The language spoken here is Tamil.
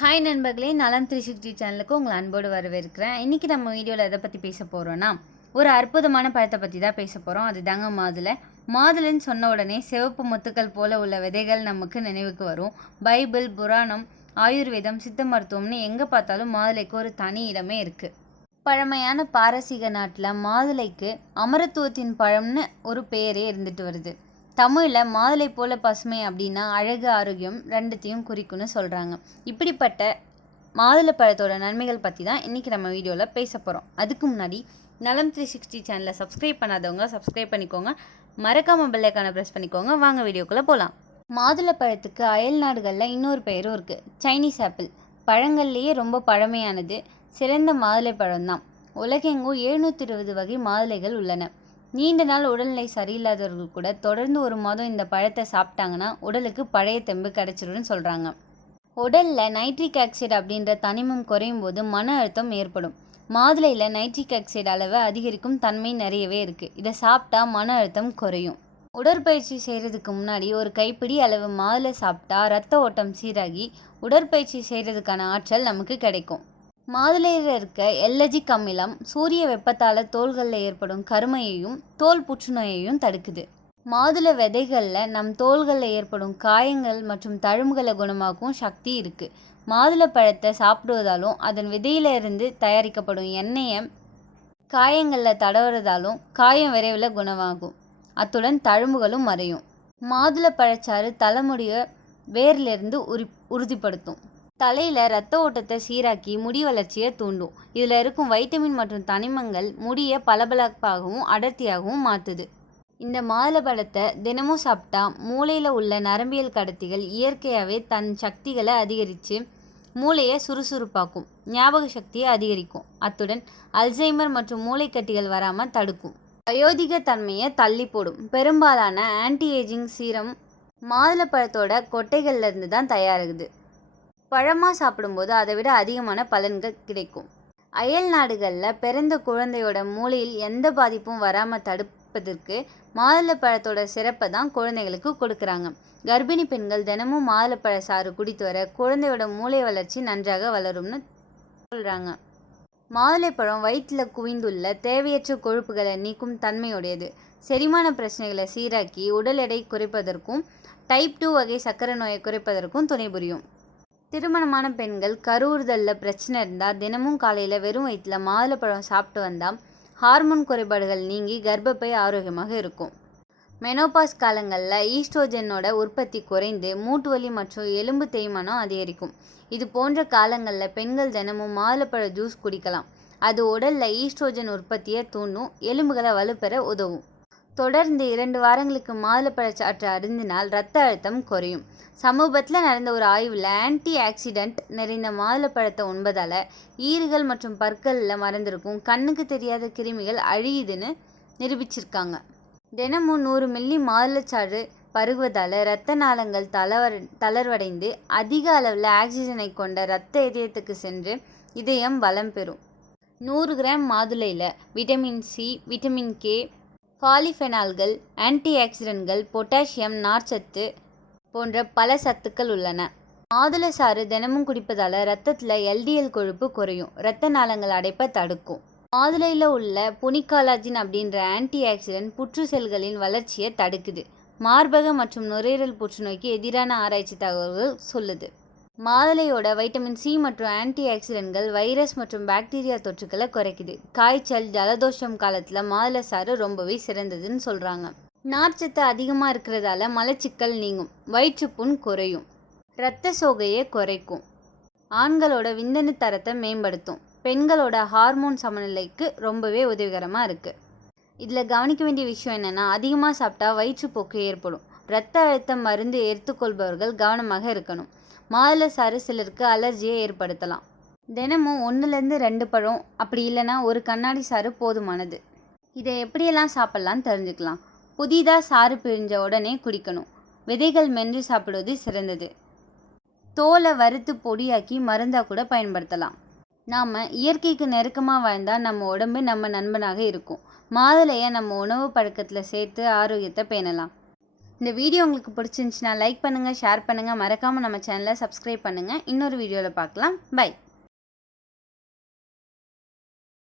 ஹாய் நண்பர்களே, நலம் 360 சேனலுக்கு உங்களை அன்போடு வரவேற்கிறேன். இன்றைக்கி நம்ம வீடியோவில் எதை பற்றி பேச போகிறோன்னா, ஒரு அற்புதமான பழத்தை பற்றி தான் பேச போகிறோம். அது தாங்க மாதுளை. மாதுளைன்னு சொன்ன உடனே சிவப்பு முத்துக்கள் போல உள்ள விதைகள் நமக்கு நினைவுக்கு வரும். பைபிள், புராணம், ஆயுர்வேதம், சித்த மருத்துவம்னு எங்கே பார்த்தாலும் மாதுளைக்கு ஒரு தனி இடமே இருக்குது. பழமையான பாரசீக நாட்டில் மாதுளைக்கு அமரத்துவத்தின் பழம்னு ஒரு பெயரே இருந்துட்டு வருது. தமிழில் மாதுளை போல பசுமை அப்படின்னா அழகு, ஆரோக்கியம் ரெண்டுத்தையும் குறிக்கும்னு சொல்கிறாங்க. இப்படிப்பட்ட மாதுளை பழத்தோட நன்மைகள் பற்றி தான் இன்றைக்கி நம்ம வீடியோவில் பேச போகிறோம். அதுக்கு முன்னாடி நலம் 360 சேனலை சப்ஸ்கிரைப் பண்ணாதவங்க சப்ஸ்கிரைப் பண்ணிக்கோங்க, மறக்காமல் பெல் ஐகானை ப்ரெஸ் பண்ணிக்கோங்க. வாங்க வீடியோக்குள்ளே போகலாம். மாதுளை பழத்துக்கு அயல் நாடுகளில் இன்னொரு பெயரும் இருக்குது, சைனீஸ் ஆப்பிள். பழங்கள்லேயே ரொம்ப பழமையானது சிறந்த மாதுளை பழம்தான். உலகெங்கும் 720 வகை மாதுளைகள் உள்ளன. நீண்ட நாள் உடல்நிலை சரியில்லாதவர்கள் கூட தொடர்ந்து ஒரு மாதம் இந்த பழத்தை சாப்பிட்டாங்கன்னா உடலுக்கு பழைய தெம்பு கிடைச்சிருன்னு சொல்கிறாங்க. உடலில் நைட்ரிக் ஆக்சைடு அப்படின்ற தனிமம் குறையும் போது மன அழுத்தம் ஏற்படும். மாதுளையில் நைட்ரிக் ஆக்சைடு அளவை அதிகரிக்கும் தன்மை நிறையவே இருக்குது. இதை சாப்பிட்டா மன அழுத்தம் குறையும். உடற்பயிற்சி செய்கிறதுக்கு முன்னாடி ஒரு கைப்பிடி அளவு மாதுளை சாப்பிட்டா ரத்த ஓட்டம் சீராகி உடற்பயிற்சி செய்கிறதுக்கான ஆற்றல் நமக்கு கிடைக்கும். மாதுளையில் இருக்க எல்லர்ஜிக் அமிலம் சூரிய வெப்பத்தால் தோள்களில் ஏற்படும் கருமையையும் தோல் புற்றுநோயையும் தடுக்குது. மாதுளை விதைகளில் நம் தோள்களில் ஏற்படும் காயங்கள் மற்றும் தழும்புகளை குணமாக்கும் சக்தி இருக்குது. மாதுளை பழத்தை சாப்பிடுவதாலும் அதன் விதையிலிருந்து தயாரிக்கப்படும் எண்ணெயை காயங்களில் தடவுறதாலும் காயம் விரைவில் குணமாகும். அத்துடன் தழும்புகளும் மறையும். மாதுளை பழச்சாறு தலைமுடிய வேரிலிருந்து உறுதிப்படுத்தும். தலையில் ரத்த ஓட்டத்தை சீராக்கி முடி வளர்ச்சியை தூண்டும். இதில் இருக்கும் வைட்டமின் மற்றும் தனிமங்கள் முடியை பளபளப்பாகவும் அடர்த்தியாகவும் மாற்றுது. இந்த மாதுளை பழத்தை தினமும் சாப்பிட்டா மூளையில் உள்ள நரம்பியல் கடத்திகள் இயற்கையாகவே தன் சக்திகளை அதிகரித்து மூளையை சுறுசுறுப்பாக்கும், ஞாபக சக்தியை அதிகரிக்கும். அத்துடன் அல்சைமர் மற்றும் மூளைக்கட்டிகள் வராமல் தடுக்கும். வயோதிக தன்மையை தள்ளி போடும். பெரும்பாலான ஆன்டி ஏஜிங் சீரம் மாதுளை பழத்தோட கொட்டைகள்லேருந்து தான் தயாராகுது. பழமாக சாப்பிடும்போது அதை விட அதிகமான பலன்கள் கிடைக்கும். அயல் நாடுகளில் பிறந்த குழந்தையோட மூளையில் எந்த பாதிப்பும் வராமல் தடுப்பதற்கு மாதுளை பழத்தோட சிறப்பை தான் குழந்தைகளுக்கு கொடுக்குறாங்க. கர்ப்பிணி பெண்கள் தினமும் மாதுளை சாறு குடித்து வர குழந்தையோட மூளை வளர்ச்சி நன்றாக வளரும்னு சொல்கிறாங்க. மாதுளைப்பழம் வயிற்றில் குவிந்துள்ள தேவையற்ற கொழுப்புகளை நீக்கும் தன்மையுடையது. செரிமான பிரச்சனைகளை சீராக்கி உடல் எடை குறைப்பதற்கும் டைப் 2 வகை சர்க்கரை நோயை குறைப்பதற்கும் துணை புரியும். திருமணமான பெண்கள் கருவுறுதலில் பிரச்சனை இருந்தால் தினமும் காலையில் வெறும் வயிற்றில் மாதுளைப்பழம் சாப்பிட்டு வந்தால் ஹார்மோன் குறைபாடுகள் நீங்கி கர்ப்பப்பை ஆரோக்கியமாக இருக்கும். மெனோபாஸ் காலங்களில் ஈஸ்ட்ரோஜனோட உற்பத்தி குறைந்து மூட்டு வலி மற்றும் எலும்பு தேய்மானம் அதிகரிக்கும். இது போன்ற காலங்களில் பெண்கள் தினமும் மாதுளைப்பழ ஜூஸ் குடிக்கலாம். அது உடலில் ஈஸ்ட்ரோஜன் உற்பத்தியை தூண்டும், எலும்புகளை வலுப்பெற உதவும். தொடர்ந்து 2 வாரங்களுக்கு மாதுளைப்பழச்சாற்று அருந்தினால் இரத்த அழுத்தம் குறையும். சமீபத்தில் நடந்த ஒரு ஆய்வில் ஆன்டி ஆக்சிடென்ட் நிறைந்த மாதுளைப்பழத்தை உண்பதால் ஈறுகள் மற்றும் பற்களில் மறைந்திருக்கும் கண்ணுக்கு தெரியாத கிருமிகள் அழியுதுன்னு நிரூபிச்சிருக்காங்க. தினமும் 100 மில்லி மாதுளைச்சாறு பருகுவதால் இரத்த நாளங்கள் தளர்வடைந்து அதிக அளவில் ஆக்சிஜனை கொண்ட இரத்த இதயத்துக்கு சென்று இதயம் பலம் பெறும். 100 கிராம் மாதுளையில் விட்டமின் சி, விட்டமின் கே, பாலிஃபெனால்கள், ஆன்டி ஆக்சிடென்ட்கள், பொட்டாசியம், நார்ச்சத்து போன்ற பல சத்துக்கள் உள்ளன. மாதுளை சாறு தினமும் குடிப்பதால் இரத்தத்தில் எல்டிஎல் கொழுப்பு குறையும், இரத்த நாளங்கள் அடைப்பை தடுக்கும். மாதுளையில் உள்ள புனிகாலாஜின் அப்படின்ற ஆன்டி ஆக்சிடென்ட் புற்று செல்களின் வளர்ச்சியை தடுக்குது. மார்பக மற்றும் நுரையீரல் புற்றுநோய்க்கு எதிரான ஆராய்ச்சி தகவல்கள் சொல்லுது. மாதுளையோட வைட்டமின் சி மற்றும் ஆன்டி ஆக்சிடென்ட்கள் வைரஸ் மற்றும் பாக்டீரியா தொற்றுக்களை குறைக்குது. காய்ச்சல், ஜலதோஷம் காலத்தில் மாதுளை சாறு ரொம்பவே சிறந்ததுன்னு சொல்கிறாங்க. நார்ச்சத்து அதிகமாக இருக்கிறதால மலச்சிக்கல் நீங்கும், வயிற்றுப்புண் குறையும், இரத்த சோகையை குறைக்கும், ஆண்களோட விந்தணு தரத்தை மேம்படுத்தும், பெண்களோட ஹார்மோன் சமநிலைக்கு ரொம்பவே உதவிகரமாக இருக்குது. இதில் கவனிக்க வேண்டிய விஷயம் என்னென்னா, அதிகமாக சாப்பிட்டா வயிற்றுப்போக்கு ஏற்படும். இரத்த அழுத்தம் மருந்து எடுத்துக்கொள்பவர்கள் கவனமாக இருக்கணும். மாதுளை சாறு சிலருக்கு அலர்ஜியை ஏற்படுத்தலாம். தினமும் 1லேருந்து 2 பழம், அப்படி இல்லைன்னா ஒரு கண்ணாடி சாறு போதுமானது. இதை எப்படியெல்லாம் சாப்பிட்லான்னு தெரிஞ்சுக்கலாம். புதிதாக சாறு பிழிஞ்ச உடனே குடிக்கணும். விதைகள் மென்று சாப்பிடுவது சிறந்தது. தோலை வறுத்து பொடியாக்கி மருந்தாக கூட பயன்படுத்தலாம். நாம் இயற்கைக்கு நெருக்கமாக வாழ்ந்தால் நம்ம உடம்பு நம்ம நண்பனாக இருக்கும். மாதுளையை நம்ம உணவு பழக்கத்தில் சேர்த்து ஆரோக்கியத்தை பேணலாம். இந்த வீடியோ உங்களுக்கு பிடிச்சிருந்துச்சுன்னா லைக் பண்ணுங்கள், ஷேர் பண்ணுங்கள், மறக்காமல் நம்ம சேனலை சப்ஸ்கிரைப் பண்ணுங்கள். இன்னொரு வீடியோவில் பார்க்கலாம். பை.